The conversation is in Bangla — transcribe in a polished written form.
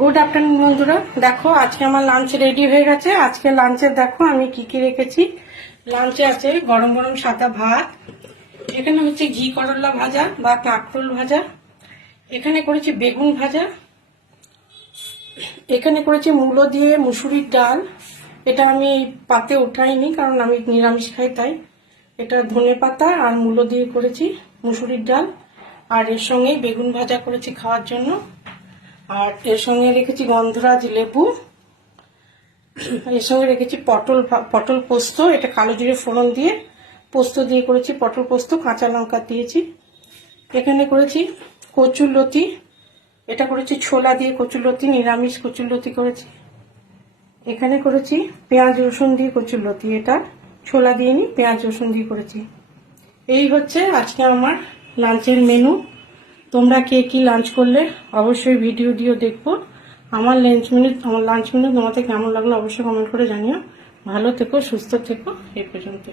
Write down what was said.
গুড আফটারনুন বন্ধুরা। দেখো আজকে আমার লাঞ্চ রেডি হয়ে গেছে। আজকে লাঞ্চে দেখো আমি কি কি রেখেছি। লাঞ্চে আছে গরম গরম সাদা ভাত, এখানে হচ্ছে ঘি করলা ভাজা বা কাঁকরোল ভাজা, এখানে করেছি বেগুন ভাজা, এখানে করেছি মূলো দিয়ে মুসুরির ডাল। এটা আমি পাতে উঠাইনি কারণ আমি নিরামিষ খাই, তাই এটা ধনে পাতা আর মূলো দিয়ে করেছি মুসুরির ডাল। আর এর সঙ্গে বেগুন ভাজা করেছি খাওয়ার জন্য। আর এর সঙ্গে রেখেছি গন্ধরাজ লেবু, এর সঙ্গে রেখেছি পটল পোস্ত, এটা কালো জিরে ফোড়ন দিয়ে পোস্ত দিয়ে করেছি পটল পোস্ত, কাঁচা লঙ্কা দিয়েছি। এখানে করেছি কচুরলতি, এটা করেছি ছোলা দিয়ে কচুরলতি, নিরামিষ কচুরলতি করেছি। এখানে করেছি পেঁয়াজ রসুন দিয়ে কচুরলতি, এটা ছোলা দিয়ে নি পেঁয়াজ রসুন দিয়ে করেছি। এই হচ্ছে আজকে আমার লাঞ্চের মেনু। তোমরা কে কি লাঞ্চ করলে অবশ্যই ভিডিও দেখবো। আমার লাঞ্চ মেনু তোমাদের কেমন লাগলো অবশ্যই কমেন্ট করে জানিও। ভালো থেকো, সুস্থ থেকো। এই পর্যন্ত।